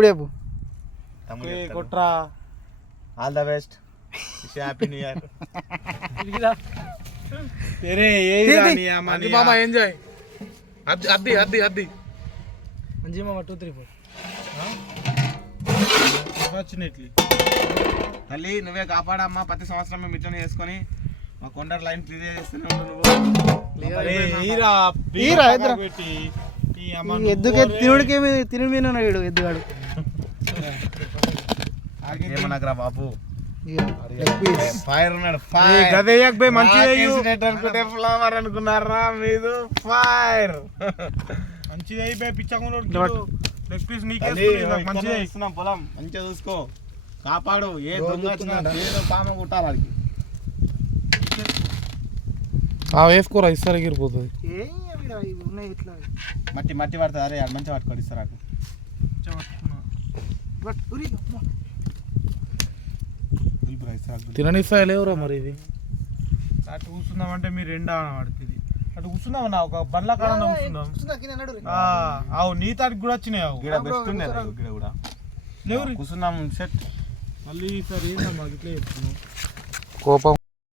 ఇప్పుడు చెప్పు. కొట్రా. All the best, happy new year. మామ ఎంజాయ్. అద్ది అద్ది అద్ది మంచి మామ 2 3 4 ఫార్చునేట్లీ. తల్లి నువ్వే కాపాడమ్మా, ప్రతి సంవత్సరం మేము ఇట్లనే చేసుకొని మా కొండర్ లైన్ క్లియర్ చేస్తూనే ఉండు నువ్వు. ఎద్దుకే తినుడికి తినుడు మీద ఉన్నాడు ఎద్దుగాడు. ఏమన్నారా బాబు, ఫైర్ ఉన్నాడు. అనుకుంటే ఫ్లవర్ అనుకున్నారా మీరు? ఫైర్ మంచిది అయిపోయి పిచ్చకుండా లెగ్ పీస్ ఇస్తున్నాం. పొలం మంచిగా చూసుకో, కాపాడు. ఏ దొంగ వచ్చినా ఏదో పామ కుట్టాలి వాడికి. వేసుకోరా, ఇస్తారు ఎగిరిపోతుంది. మట్టి మట్టి పడుతుంది. అరే అది మంచిగా పట్టుకోండి ఇస్తారు నాకు. తిననిస్తా లేవురా మరి. ఇది అటు కూర్చుందామంటే మీరు ఎండ పడుతుంది. అటు కూర్చుందామన్నా, ఒక బండ్ల కాలంలో కూర్చుందాం. అవు నీ తాటికి కూడా వచ్చినాయి. కూడా లేవు కూర్చుందాం సెట్. మళ్ళీ ఈసారి ఏంటమ్మా ఇట్లా చెప్తున్నావు? కోపం